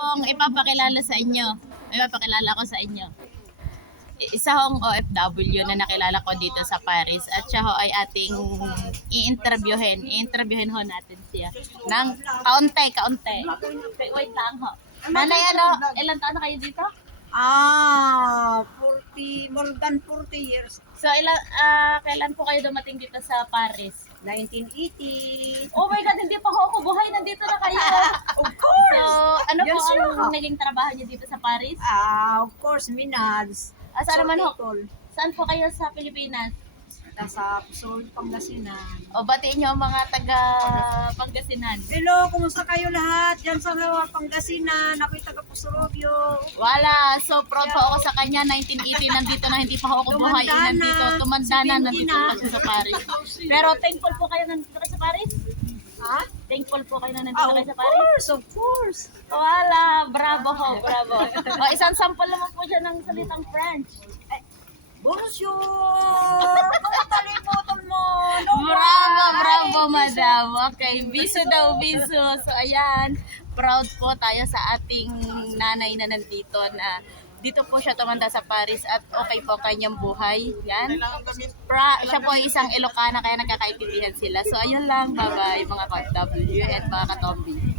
Kung ipapakilala sa inyo, ipapakilala ko sa inyo. Isa hong OFW na nakilala ko dito sa Paris at siya ho ay ating i-interviewin. I-interviewin ho natin siya ng kaunti. Wait lang ho. Nanay, ilang taon na kayo dito? 40, more than 40 years. So, kailan po kayo dumating dito sa Paris? 1980. Oh my God, hindi pa ho ako buhay. Nandito na kayo. Of course. So, ano po Yes, sir. ang naging trabaho niyo dito sa Paris? Of course, Minads. Saan naman ho? Sortitol. Saan po kayo sa Pilipinas? Sa Pusol, Pangasinan. O batiin niyo ang mga taga Pangasinan. Hello, kumusta kayo lahat? Diyan sa Pangasinan. Ako'y taga Pusorobio. Wala, so proud po ako sa kanya. 1980 nandito na, hindi pa ako buhay. Nandito, tumanda na, nandito pa siya sa Paris. Pero thankful po kayo nandito kayo sa Paris? Ha? Thankful po kayo na nandito kayo sa Paris? Of course. Wala, bravo ho, bravo. O, isang sample naman po siya ng salitang French. Bonjour! Nakatalimutan mo! No, Bravo, madam. Okay, biso daw, biso. So, ayan, proud po tayo sa ating nanay na nandito na dito po siya tumanda sa Paris at okay po kanyang buhay. Yan. Siya po ay isang Ilocana kaya nagkakaintindihan sila. So, ayun lang. Bye-bye mga ka-W and mga ka-Tombi.